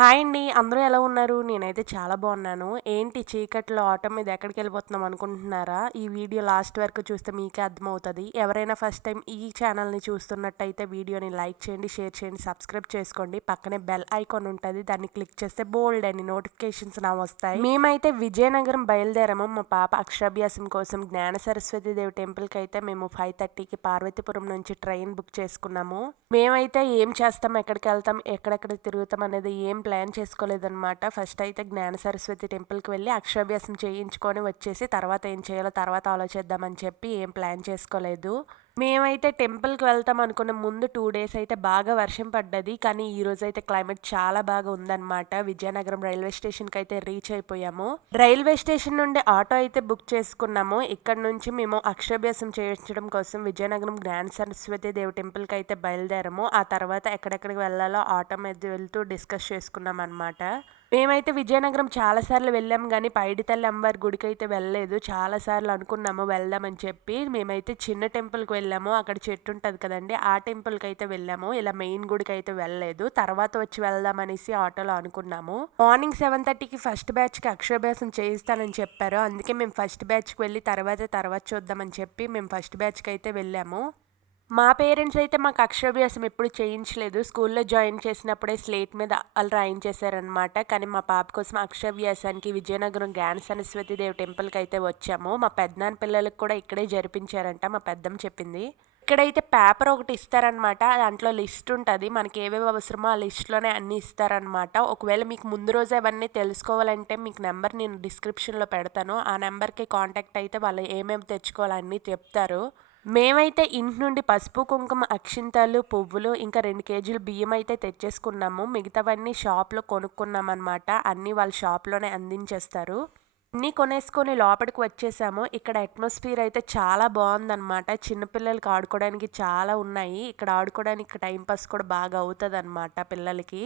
Hi అండి. అందరూ ఎలా ఉన్నారు? నేనైతే చాలా బాగున్నాను. ఏంటి చీకట్లో ఆటో మీద ఎక్కడికి వెళ్ళిపోతున్నాం అనుకుంటున్నారా? ఈ వీడియో లాస్ట్ వరకు చూస్తే మీకే అర్థమవుతుంది. ఎవరైనా ఫస్ట్ టైం ఈ ఛానల్ని చూస్తున్నట్టయితే వీడియోని లైక్ చేయండి షేర్ చేయండి సబ్స్క్రైబ్ చేసుకోండి. పక్కనే బెల్ ఐకాన్ ఉంటుంది. దాన్ని క్లిక్ చేస్తే బోల్డ్ అని నోటిఫికేషన్స్ నా వస్తాయి. మేమైతే విజయనగరం బయలుదేరాము. మా పాప అక్షరాభ్యాసం కోసం జ్ఞాన సరస్వతి దేవి టెంపుల్కి అయితే మేము ఫైవ్ థర్టీకి పార్వతీపురం నుంచి ట్రైన్ బుక్ చేసుకున్నాము. మేమైతే ఏం చేస్తాం? ఎక్కడికి వెళ్తాం? ఎక్కడెక్కడ తిరుగుతాం? అనేది ఏం ప్లాన్ చేసుకోలేదన్నమాట. ఫస్ట్ అయితే జ్ఞాన సరస్వతి టెంపుల్కి వెళ్ళి అక్షరాభ్యాసం చేయించుకొని వచ్చేసి తర్వాత ఏం చేయాలో తర్వాత ఆలోచిద్దామని చెప్పి ఏం ప్లాన్ చేసుకోలేదు. మేమైతే టెంపుల్కి వెళ్తాం అనుకున్న ముందు టూ డేస్ అయితే బాగా వర్షం పడ్డది. కానీ ఈరోజు అయితే క్లైమేట్ చాలా బాగా ఉందన్నమాట. విజయనగరం రైల్వే స్టేషన్కి అయితే రీచ్ అయిపోయాము. రైల్వే స్టేషన్ నుండి ఆటో అయితే బుక్ చేసుకున్నాము. ఇక్కడ నుంచి మేము అక్షరాభ్యాసం చేయించడం కోసం విజయనగరం జ్ఞాన సరస్వతి దేవి టెంపుల్కి అయితే బయలుదేరాము. ఆ తర్వాత ఎక్కడెక్కడికి వెళ్ళాలో ఆటో మీద వెళ్తూ డిస్కస్ చేసుకున్నాం అనమాట మేమైతే విజయనగరం చాలాసార్లు వెళ్ళాము కానీ పైడితల్లి అమ్మవారి గుడికి అయితే వెళ్ళలేదు చాలాసార్లు అనుకున్నాము వెళ్దామని చెప్పి. మేమైతే చిన్న టెంపుల్కి వెళ్ళాము. అక్కడ చెట్టు ఉంటుంది కదండి ఆ టెంపుల్కి అయితే వెళ్ళాము. ఇలా మెయిన్ గుడికి అయితే వెళ్ళలేదు. తర్వాత వచ్చి వెళ్దామనేసి ఆటోలో అనుకున్నాము. మార్నింగ్ సెవెన్ థర్టీకి ఫస్ట్ బ్యాచ్కి అక్షరాభ్యాసం చేయిస్తానని చెప్పారు. అందుకే మేము ఫస్ట్ బ్యాచ్కి వెళ్ళి తర్వాత తర్వాత చూద్దామని చెప్పి మేము ఫస్ట్ బ్యాచ్కి అయితే వెళ్ళాము. మా పేరెంట్స్ అయితే మాకు అక్షరాభ్యాసం ఎప్పుడు చేయించలేదు. స్కూల్లో జాయిన్ చేసినప్పుడే స్లేట్ మీద వాళ్ళు రాయించేశారనమాట కానీ మా పాప కోసం అక్షరాభ్యాసానికి విజయనగరం జ్ఞాన సరస్వతి దేవి టెంపుల్కి అయితే వచ్చాము. మా పెద్దనాన్న పిల్లలకు కూడా ఇక్కడే జరిపించారంట మా పెద్దమ్మ చెప్పింది. ఇక్కడైతే పేపర్ ఒకటి ఇస్తారనమాట దాంట్లో లిస్ట్ ఉంటుంది. మనకి ఏవేవి అవసరమో ఆ లిస్ట్లోనే అన్నీ ఇస్తారనమాట ఒకవేళ మీకు ముందు రోజు అవన్నీ తెలుసుకోవాలంటే మీకు నెంబర్ నేను డిస్క్రిప్షన్లో పెడతాను. ఆ నెంబర్కి కాంటాక్ట్ అయితే వాళ్ళు ఏమేమి తెచ్చుకోవాలన్నీ చెప్తారు. మేమైతే ఇంటి నుండి పసుపు కుంకుమ అక్షింతలు పువ్వులు ఇంకా రెండు కేజీలు బియ్యం అయితే తెచ్చేసుకున్నాము. మిగతావన్నీ షాప్లో కొనుక్కున్నామన్నమాట. అన్నీ వాళ్ళ షాప్లోనే అందించేస్తారు. అన్నీ కొనేసుకొని లోపలికి వచ్చేసాము. ఇక్కడ అట్మాస్ఫియర్ అయితే చాలా బాగుందన్నమాట. చిన్నపిల్లలకి ఆడుకోవడానికి చాలా ఉన్నాయి. ఇక్కడ ఆడుకోవడానికి టైంపాస్ కూడా బాగా అవుతుంది అన్నమాట పిల్లలకి.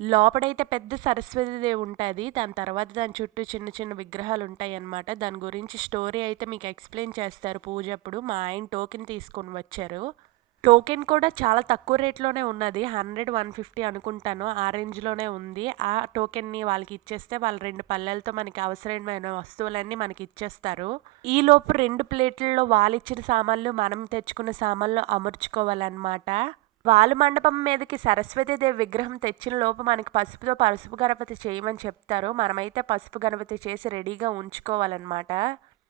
లోపడైతే పెద్ద సరస్వతిదేవి ఉంటుంది. దాని తర్వాత దాని చుట్టూ చిన్న చిన్న విగ్రహాలు ఉంటాయి అన్నమాట దాని గురించి స్టోరీ అయితే మీకు ఎక్స్ప్లెయిన్ చేస్తారు పూజ అప్పుడు. మా ఆయన టోకెన్ తీసుకొని వచ్చారు. టోకెన్ కూడా చాలా తక్కువ రేట్లోనే ఉన్నది. హండ్రెడ్ వన్ ఫిఫ్టీ అనుకుంటాను. ఆ రేంజ్లోనే ఉంది. ఆ టోకెన్ని వాళ్ళకి ఇచ్చేస్తే వాళ్ళు రెండు పల్లెలతో మనకి అవసరమైన వస్తువులన్నీ మనకి ఇచ్చేస్తారు. ఈ లోపు రెండు ప్లేట్లలో వాళ్ళు ఇచ్చిన సామాన్లు మనం తెచ్చుకున్న సామాన్లు అమర్చుకోవాలన్నమాట. వాలు మండపం మీదకి సరస్వతీదేవి విగ్రహం తెచ్చిన లోపు మనకి పసుపుతో పసుపు గణపతి చేయమని చెప్తారు. మనమైతే పసుపు గణపతి చేసి రెడీగా ఉంచుకోవాలన్నమాట.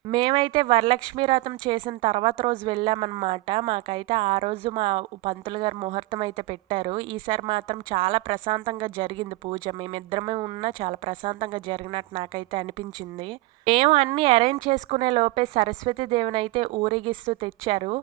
మేమైతే వరలక్ష్మి రథం చేసిన తర్వాత రోజు వెళ్ళామన్నమాట. మాకైతే ఆ రోజు మా పంతులు గారు ముహూర్తం అయితే పెట్టారు. ఈసారి మాత్రం చాలా ప్రశాంతంగా జరిగింది పూజ. మేమిద్దరమే ఉన్నా చాలా ప్రశాంతంగా జరిగినట్టు నాకైతే అనిపించింది. మేము అన్నీ అరేంజ్ చేసుకునే లోపే సరస్వతి దేవుని అయితే ఊరేగిస్తూ తెచ్చారు.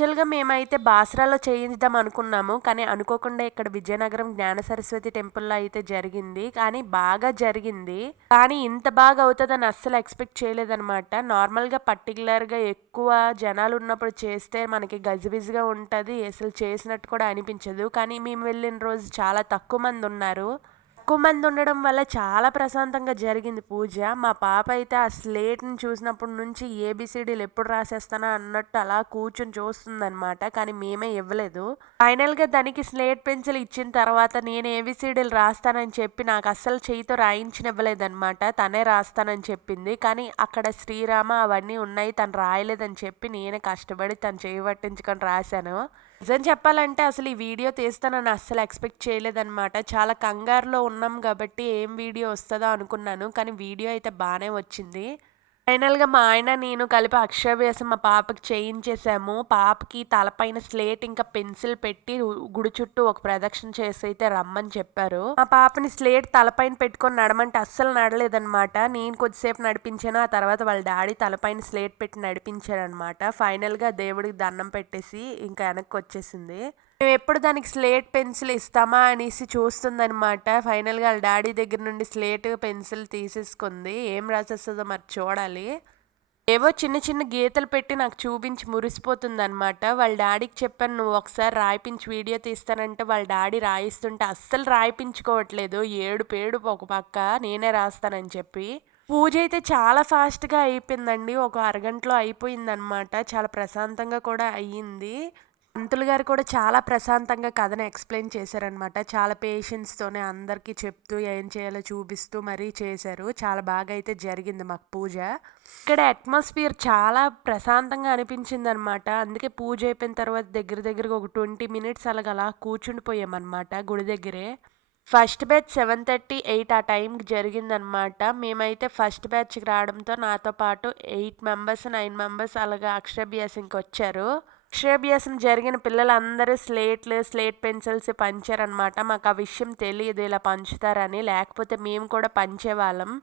యాక్చువల్గా మేమైతే బాసరాలో చేయించుదాం అనుకున్నాము. కానీ అనుకోకుండా ఇక్కడ విజయనగరం జ్ఞాన సరస్వతి టెంపుల్లో అయితే జరిగింది. కానీ బాగా జరిగింది. కానీ ఇంత బాగా అవుతుందని అస్సలు ఎక్స్పెక్ట్ చేయలేదన్నమాట. నార్మల్గా పర్టికులర్గా ఎక్కువ జనాలు ఉన్నప్పుడు చేస్తే మనకి గజిబిజిగా ఉంటుంది. అసలు చేసినట్టు కూడా అనిపించదు. కానీ మేము వెళ్ళిన రోజు చాలా తక్కువ మంది ఉన్నారు. ఎక్కువ మంది ఉండడం వల్ల చాలా ప్రశాంతంగా జరిగింది పూజ. మా పాప అయితే ఆ స్లేట్ని చూసినప్పటి నుంచి ఏబిసిడీలు ఎప్పుడు రాసేస్తానా అన్నట్టు అలా కూర్చొని చూస్తుందనమాట కానీ మేమే ఇవ్వలేదు. ఫైనల్గా దానికి స్లేట్ పెన్సిల్ ఇచ్చిన తర్వాత నేను ఏబిసిడీలు రాస్తానని చెప్పి నాకు అస్సలు చేయితో రాయించనివ్వలేదన్నమాట. తనే రాస్తానని చెప్పింది. కానీ అక్కడ శ్రీరామ అవన్నీ ఉన్నాయి తను రాయలేదని చెప్పి నేనే కష్టపడి తను చేయబట్టించుకొని రాశాను. నిజం చెప్పాలంటే అసలు ఈ వీడియో తీస్తానని అస్సలు ఎక్స్పెక్ట్ చేయలేదన్నమాట. చాలా కంగారులో ఉన్నాం కాబట్టి ఏం వీడియో వస్తుందో అనుకున్నాను. కానీ వీడియో అయితే బాగానే వచ్చింది. ఫైనల్‌గా మా ఆయన, నేను కలిపి అక్షరాభ్యాసం మా పాపకి చేయించేసాము. పాపకి తలపైన స్లేట్ ఇంకా పెన్సిల్ పెట్టి గుడి చుట్టూ ఒక ప్రదక్షిణ చేసైతే రమ్మని చెప్పారు. మా పాపని స్లేట్ తలపైన పెట్టుకొని నడమంటే అస్సలు నడలేదనమాట. నేను కొద్దిసేపు నడిపించాను. ఆ తర్వాత వాళ్ళ డాడీ తలపైన స్లేట్ పెట్టి నడిపించారనమాట. ఫైనల్‌గా దేవుడికి దండం పెట్టేసి ఇంకా వెనక్కి వచ్చేసింది మేము ఎప్పుడు దానికి స్లేట్ పెన్సిల్ ఇస్తామా అనేసి చూస్తుందనమాట. ఫైనల్‌గా వాళ్ళ డాడీ దగ్గర నుండి స్లేట్, పెన్సిల్ తీసేసుకుంది. ఏం రాసేస్తుందో మరి చూడాలి. ఏవో చిన్న చిన్న గీతలు పెట్టి నాకు చూపించి మురిసిపోతుందనమాట. వాళ్ళ డాడీకి చెప్పాను నువ్వు ఒకసారి రాయిపించి వీడియో తీస్తానంటే వాళ్ళ డాడీ రాయిస్తుంటే అస్సలు రాయిపించుకోవట్లేదు. ఏడు పేడు ఒక పక్క నేనే రాస్తానని చెప్పి. పూజ అయితే చాలా ఫాస్ట్‌గా అయిపోయిందండి. ఒక అరగంటలో అయిపోయిందనమాట. చాలా ప్రశాంతంగా కూడా అయ్యింది. పంతులు గారు కూడా చాలా ప్రశాంతంగా కథను ఎక్స్‌ప్లెయిన్ చేశారనమాట. చాలా పేషెన్స్‌తోనే అందరికీ చెప్తూ ఏం చేయాలో చూపిస్తూ మరీ చేశారు. చాలా బాగా అయితే జరిగింది మాకు పూజ. ఇక్కడ అట్మాస్ఫియర్ చాలా ప్రశాంతంగా అనిపించింది అనమాట అందుకే పూజ అయిపోయిన తర్వాత దగ్గర దగ్గరగా ఒక 20 మినిట్స్ అలాగ అలా కూర్చుండిపోయామనమాట గుడి దగ్గరే. ఫస్ట్ బ్యాచ్ 7:30, 8 ఆ టైంకి జరిగిందనమాట. మేమైతే ఫస్ట్ బ్యాచ్‌కి రావడంతో నాతో పాటు ఎయిట్ మెంబర్స్, నైన్ మెంబర్స్ అలాగా అక్షరాభ్యాసంకొచ్చారు. అక్షరాభ్యాసం జరిగిన పిల్లలందరూ స్లేట్లు, స్లేట్ పెన్సిల్స్ పంచారనమాట. మాకు ఆ విషయం తెలియదు ఇలా పంచుతారని. లేకపోతే మేము కూడా పంచేవాళ్ళం.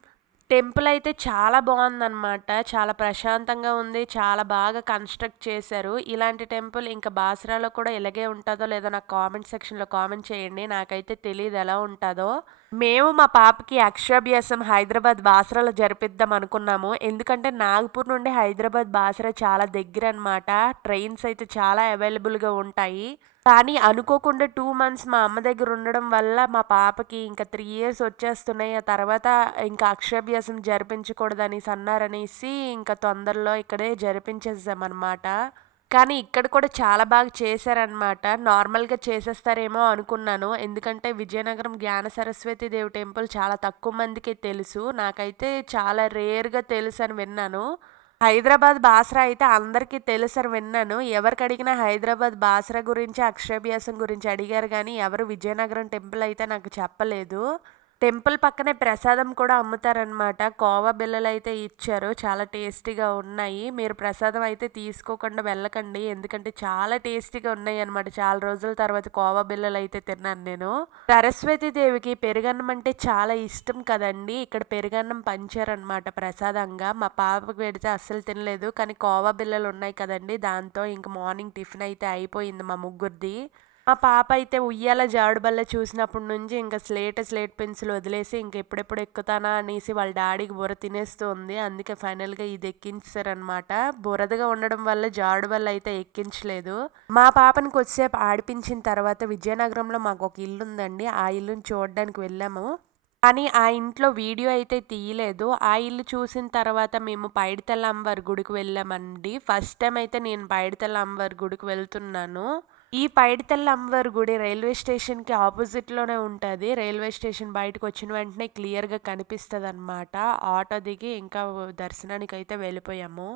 టెంపుల్ అయితే చాలా బాగుందన్నమాట చాలా ప్రశాంతంగా ఉంది. చాలా బాగా కన్‌స్ట్రక్ట్ చేశారు. ఇలాంటి టెంపుల్ ఇంకా బాసరాలో కూడా ఇలాగే ఉంటుందో లేదో నాకు కామెంట్ సెక్షన్‌లో కామెంట్ చేయండి. నాకైతే తెలియదు ఎలా ఉంటుందో మేము మా పాపకి అక్షరాభ్యాసం హైదరాబాద్ బాసరాలో జరిపిద్దాం అనుకున్నాము. ఎందుకంటే నాగపూర్ నుండి హైదరాబాద్ బాసరా చాలా దగ్గర అనమాట ట్రైన్స్ అయితే చాలా అవైలబుల్‌గా ఉంటాయి. కానీ అనుకోకుండా టూ మంత్స్ మా అమ్మ దగ్గర ఉండడం వల్ల మా పాపకి ఇంకా త్రీ ఇయర్స్ వచ్చేస్తున్నాయి. ఆ తర్వాత ఇంకా అక్షరాభ్యాసం జరిపించకూడదనేసి అన్నారనేసి ఇంకా తొందరలో ఇక్కడే జరిపించేసామనమాట. కానీ ఇక్కడ కూడా చాలా బాగా చేశారనమాట. నార్మల్‌గా చేసేస్తారేమో అనుకున్నాను. ఎందుకంటే విజయనగరం జ్ఞాన సరస్వతి దేవి టెంపుల్ చాలా తక్కువ మందికే తెలుసు. నాకైతే చాలా రేర్‌గా తెలుసు అని విన్నాను. హైదరాబాద్ బాస్రా అయితే అందరికీ తెలుసని విన్నాను. ఎవరికడిగినా హైదరాబాద్ బాసరా గురించి, అక్షరాభ్యాసం గురించి అడిగారు కానీ ఎవరు విజయనగరం టెంపుల్ అయితే నాకు చెప్పలేదు. టెంపుల్ పక్కనే ప్రసాదం కూడా అమ్ముతారనమాట. కోవా అయితే ఇచ్చారు. చాలా టేస్టీగా ఉన్నాయి. మీరు ప్రసాదం అయితే తీసుకోకుండా వెళ్ళకండి. ఎందుకంటే చాలా టేస్టీగా ఉన్నాయి అనమాట చాలా రోజుల తర్వాత కోవా అయితే తిన్నాను నేను. సరస్వతి దేవికి పెరుగన్నం అంటే చాలా ఇష్టం కదండీ! ఇక్కడ పెరుగన్నం పంచారనమాట ప్రసాదంగా. మా పాపకి పెడితే అస్సలు తినలేదు. కానీ కోవా బిల్లలు ఉన్నాయి కదండి దాంతో ఇంక మార్నింగ్ టిఫిన్ అయితే అయిపోయింది మా ముగ్గురిది. మా పాప అయితే ఉయ్యాల జాడుబల్ల చూసినప్పటి నుంచి ఇంకా స్లేట్, స్లేట్ పెన్సిల్ వదిలేసి ఇంకెప్పుడెప్పుడు ఎక్కుతానా అనేసి వాళ్ళ డాడీకి బుర్ర తినేస్తుంది. అందుకే ఫైనల్‌గా ఇది ఎక్కించారనమాట బురదగా ఉండడం వల్ల జాడుబల్ల అయితే ఎక్కించలేదు. మా పాపని కొద్దిసేపు ఆడిపించిన తర్వాత విజయనగరంలో మాకు ఒక ఇల్లు ఉందండి ఆ ఇల్లుని చూడడానికి వెళ్ళాము. కానీ ఆ ఇంట్లో వీడియో అయితే తీయలేదు. ఆ ఇల్లు చూసిన తర్వాత మేము పైడితల్లి అమ్మవారి గుడికి వెళ్ళామండి. ఫస్ట్ టైం అయితే నేను పైడితల్లి అమ్మవారి గుడికి వెళ్తున్నాను. ఈ పైడితల్లి అమ్మవారి గుడి రైల్వే స్టేషన్‌కి ఆపోజిట్‌లోనే ఉంటుంది రైల్వే స్టేషన్ బయటకు వచ్చిన వెంటనే క్లియర్‌గా కనిపిస్తుంది అనమాట ఆటో దిగి ఇంకా దర్శనానికి అయితే వెళ్ళిపోయాము.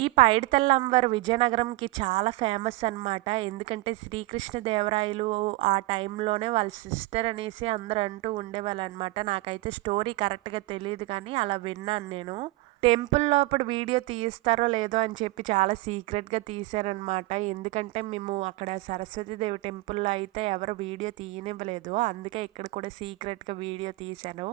ఈ పైడితల్లి అమ్మవారు విజయనగరంకి చాలా ఫేమస్ అనమాట. ఎందుకంటే శ్రీకృష్ణదేవరాయలు ఆ టైంలోనే వాళ్ళ సిస్టర్ అనేసి అందరూ అంటూ ఉండేవాళ్ళు అనమాట నాకైతే స్టోరీ కరెక్ట్‌గా తెలియదు కానీ అలా విన్నాను నేను. టెంపుల్ లోపల వీడియో తీస్తారో లేదో అని చెప్పి చాలా సీక్రెట్‌గా తీశారనమాట. ఎందుకంటే మేము అక్కడ సరస్వతి దేవి టెంపుల్‌లో అయితే ఎవరు వీడియో తీయనివ్వలేదు. అందుకే ఇక్కడ కూడా సీక్రెట్‌గా వీడియో తీశాను.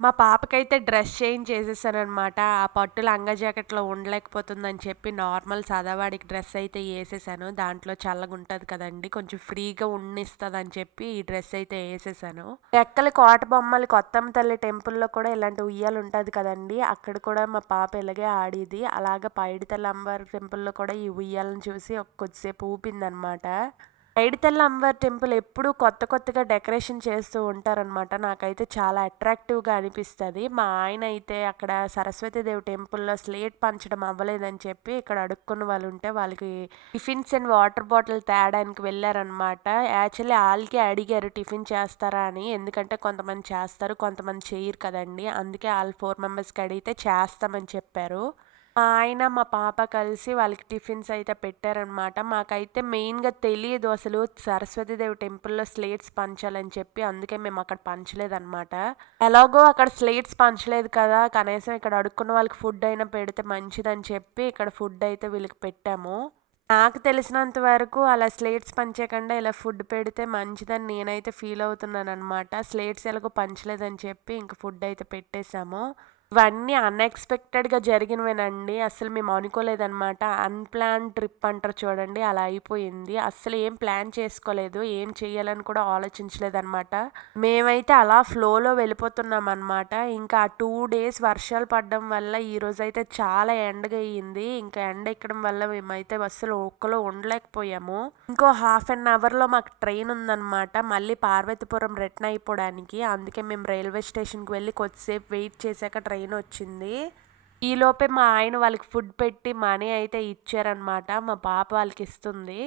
మా పాపకైతే డ్రెస్ చేంజ్ చేసేసాననమాట. ఆ పట్టు లంగా జాకెట్‌లో ఉండలేకపోతుందని చెప్పి నార్మల్ సాదావాడికి డ్రెస్ అయితే వేసేసాను దాంట్లో చల్లగా ఉంటుంది కదండి కొంచెం ఫ్రీగా ఉండిస్తుంది అని చెప్పి ఈ డ్రెస్ అయితే వేసేసాను ఎక్కల కోట బొమ్మలు కొత్తమ్మ తల్లి టెంపుల్‌లో కూడా ఇలాంటి ఉయ్యాల ఉంటుంది కదండి అక్కడ కూడా మా పాప ఇలాగే ఆడేది. అలాగా పైడితల్లి అమ్మవారి టెంపుల్‌లో కూడా ఈ ఉయ్యాలను చూసి ఒక కొద్దిసేపు ఊపిందనమాట. పైడితల్లి అమ్మవారి టెంపుల్ ఎప్పుడూ కొత్త కొత్తగా డెకరేషన్ చేస్తూ ఉంటారనమాట. నాకైతే చాలా అట్రాక్టివ్‌గా అనిపిస్తుంది మా ఆయన అయితే అక్కడ సరస్వతీదేవి టెంపుల్‌లో స్లేట్ పంచడం అవ్వలేదని చెప్పి ఇక్కడ అడుక్కున్న వాళ్ళు ఉంటే వాళ్ళకి టిఫిన్స్ అండ్ వాటర్ బాటిల్ తేడానికి వెళ్ళారనమాట యాక్చువల్లీ వాళ్ళకే అడిగారు టిఫిన్ చేస్తారా అని. ఎందుకంటే కొంతమంది చేస్తారు. కొంతమంది చేయరు కదండీ! అందుకే వాళ్ళు ఫోర్ మెంబర్స్‌కి అడిగితే చేస్తామని చెప్పారు. మా ఆయన, మా పాప కలిసి వాళ్ళకి టిఫిన్స్ అయితే పెట్టారనమాట. మాకైతే మెయిన్‌గా తెలియదు అసలు సరస్వతీదేవి టెంపుల్‌లో స్లేట్స్ పంచాలని చెప్పి. అందుకే మేము అక్కడ పంచలేదన్నమాట ఎలాగో అక్కడ స్లేట్స్ పంచలేదు కదా! కనీసం ఇక్కడ అడుక్కున్న వాళ్ళకి ఫుడ్ అయినా పెడితే మంచిదని చెప్పి ఇక్కడ ఫుడ్ అయితే వీళ్ళకి పెట్టాము. నాకు తెలిసినంత వరకు అలా స్లేట్స్ పంచేయకుండా ఇలా ఫుడ్ పెడితే మంచిదని నేనైతే ఫీల్ అవుతున్నాను అనమాట స్లేట్స్ ఎలాగో పంచలేదని చెప్పి ఇంక ఫుడ్ అయితే పెట్టేసాము. ఇవన్నీ అన్‌ఎక్స్‌పెక్టెడ్‌గా జరిగినవేనండి. అసలు మేము అనుకోలేదన్నమాట అన్ప్లాన్ ట్రిప్ అంటారు చూడండి అలా అయిపోయింది. అసలు ఏం ప్లాన్ చేసుకోలేదు. ఏం చేయాలని కూడా ఆలోచించలేదనమాట. మేమైతే అలా ఫ్లోలో వెళ్ళిపోతున్నాం అనమాట ఇంకా ఆ టూ డేస్ వర్షాలు పడడం వల్ల ఈరోజైతే చాలా ఎండగా అయ్యింది. ఇంకా ఎండ ఎక్కడం వల్ల మేమైతే అసలు ఒక్కలో ఉండలేకపోయాము. ఇంకో హాఫ్ అన్ అవర్‌లో మాకు ట్రైన్ ఉందనమాట. మళ్ళీ పార్వతీపురం రిటర్న్ అయిపోవడానికి. అందుకే మేము రైల్వే స్టేషన్‌కి వెళ్ళి కొద్దిసేపు వెయిట్ చేశాక ట్రైన్ ట్రైన్ వచ్చింది. ఈలోపే మా ఆయన వాళ్ళకి ఫుడ్ పెట్టి మనీ అయితే ఇచ్చారనమాట. మా పాప వాళ్ళకి ఇస్తుంది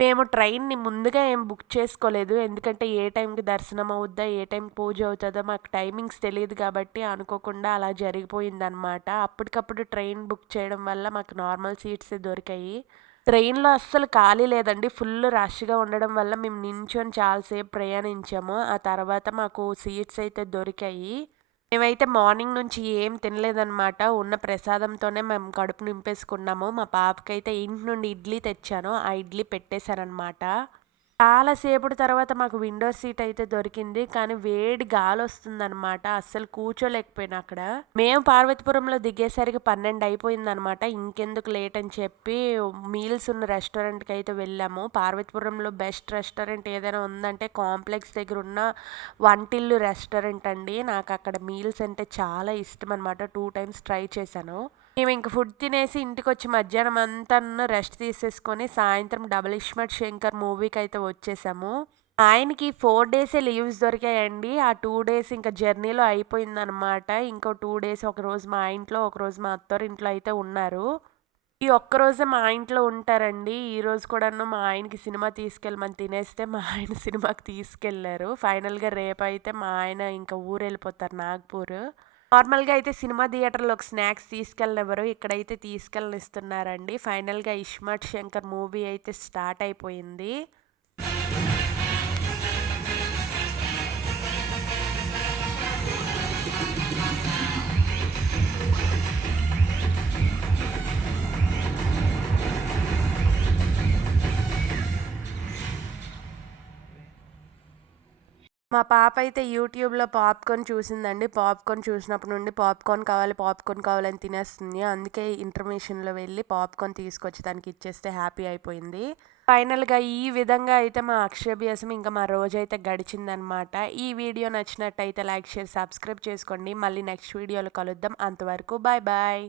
మేము ట్రైన్‌ని ముందుగా ఏం బుక్ చేసుకోలేదు. ఎందుకంటే ఏ టైంకి దర్శనం అవుద్దా? ఏ టైంకి పూజ అవుతుందో మాకు టైమింగ్స్ తెలియదు కాబట్టి అనుకోకుండా అలా జరిగిపోయిందనమాట. అప్పటికప్పుడు ట్రైన్ బుక్ చేయడం వల్ల మాకు నార్మల్ సీట్స్ దొరికాయి. ట్రైన్‌లో అస్సలు ఖాళీ లేదండి. ఫుల్ రష్‌గా ఉండడం వల్ల మేము నించొని చాలాసేపు ప్రయాణించాము. ఆ తర్వాత మాకు సీట్స్ అయితే దొరికాయి. మేమైతే మార్నింగ్ నుంచి ఏం తినలేదనమాట. ఉన్న ప్రసాదంతోనే మేము కడుపు నింపేసుకున్నాము. మా పాపకైతే ఇంటి నుండి ఇడ్లీ తెచ్చాను. ఆ ఇడ్లీ పెట్టేశారనమాట. చాలాసేపటి తర్వాత మాకు విండో సీట్ అయితే దొరికింది. కానీ వేడి గాలి గాలొస్తుందనమాట. అస్సలు కూర్చోలేకపోయినా అక్కడ. మేము పార్వతీపురంలో దిగేసరికి 12 అయిపోయిందనమాట. ఇంకెందుకు లేట్ అని చెప్పి మీల్స్ ఉన్న రెస్టారెంట్‌కి అయితే వెళ్ళాము. పార్వతీపురంలో బెస్ట్ రెస్టారెంట్ ఏదైనా ఉందంటే కాంప్లెక్స్ దగ్గర ఉన్న వంటిల్లు రెస్టారెంట్ అండి. నాకు అక్కడ మీల్స్ అంటే చాలా ఇష్టం అనమాట. టూ టైమ్స్ ట్రై చేశాను. మేము ఇంక ఫుడ్ తినేసి ఇంటికొచ్చి మధ్యాహ్నం అంతా రెస్ట్ తీసేసుకొని సాయంత్రం 'డబుల్ ఇష్మట్ శంకర్' మూవీకి అయితే వచ్చేసాము. ఆయనకి ఫోర్ డేసే లీవ్స్ దొరికాయండి. ఆ టూ డేస్ ఇంకా జర్నీలో అయిపోయిందనమాట. ఇంకో టూ డేస్ ఒకరోజు మా ఇంట్లో, ఒకరోజు మా అత్తోరింట్లో అయితే ఉన్నారు. ఈ ఒక్కరోజే మా ఇంట్లో ఉంటారండి. ఈరోజు కూడాను మా ఆయనకి సినిమా తీసుకెళ్ళమని తినేస్తే మా ఆయన సినిమాకి తీసుకెళ్ళారు. ఫైనల్‌గా రేపైతే మా ఆయన ఇంకా ఊరు వెళ్ళిపోతారు నాగ్‌పూర్. నార్మల్‌గా అయితే సినిమా థియేటర్‌లోకి స్నాక్స్ తీసుకెళ్ళనివ్వరు. ఇక్కడైతే తీసుకెళ్ళనిస్తున్నారండి. ఫైనల్‌గా 'ఇస్మార్ట్ శంకర్' మూవీ అయితే స్టార్ట్ అయిపోయింది. మా పాప అయితే యూట్యూబ్‌లో పాప్‌కార్న్ చూసిందండి. పాప్‌కార్న్ చూసినప్పటి నుండి పాప్‌కార్న్ కావాలి, పాప్‌కార్న్ కావాలని తినేస్తుంది. అందుకే ఇంటర్మేషన్లో వెళ్ళి పాప్‌కార్న్ తీసుకొచ్చి తనకిచ్చేస్తే హ్యాపీ అయిపోయింది. ఫైనల్‌గా ఈ విధంగా అయితే మా అక్షరాభ్యాసం ఇంకా మా రోజైతే గడిచిందనమాట. ఈ వీడియో నచ్చినట్టయితే లైక్, షేర్, సబ్స్క్రైబ్ చేసుకోండి. మళ్ళీ నెక్స్ట్ వీడియోలో కలుద్దాం. అంతవరకు బాయ్ బాయ్.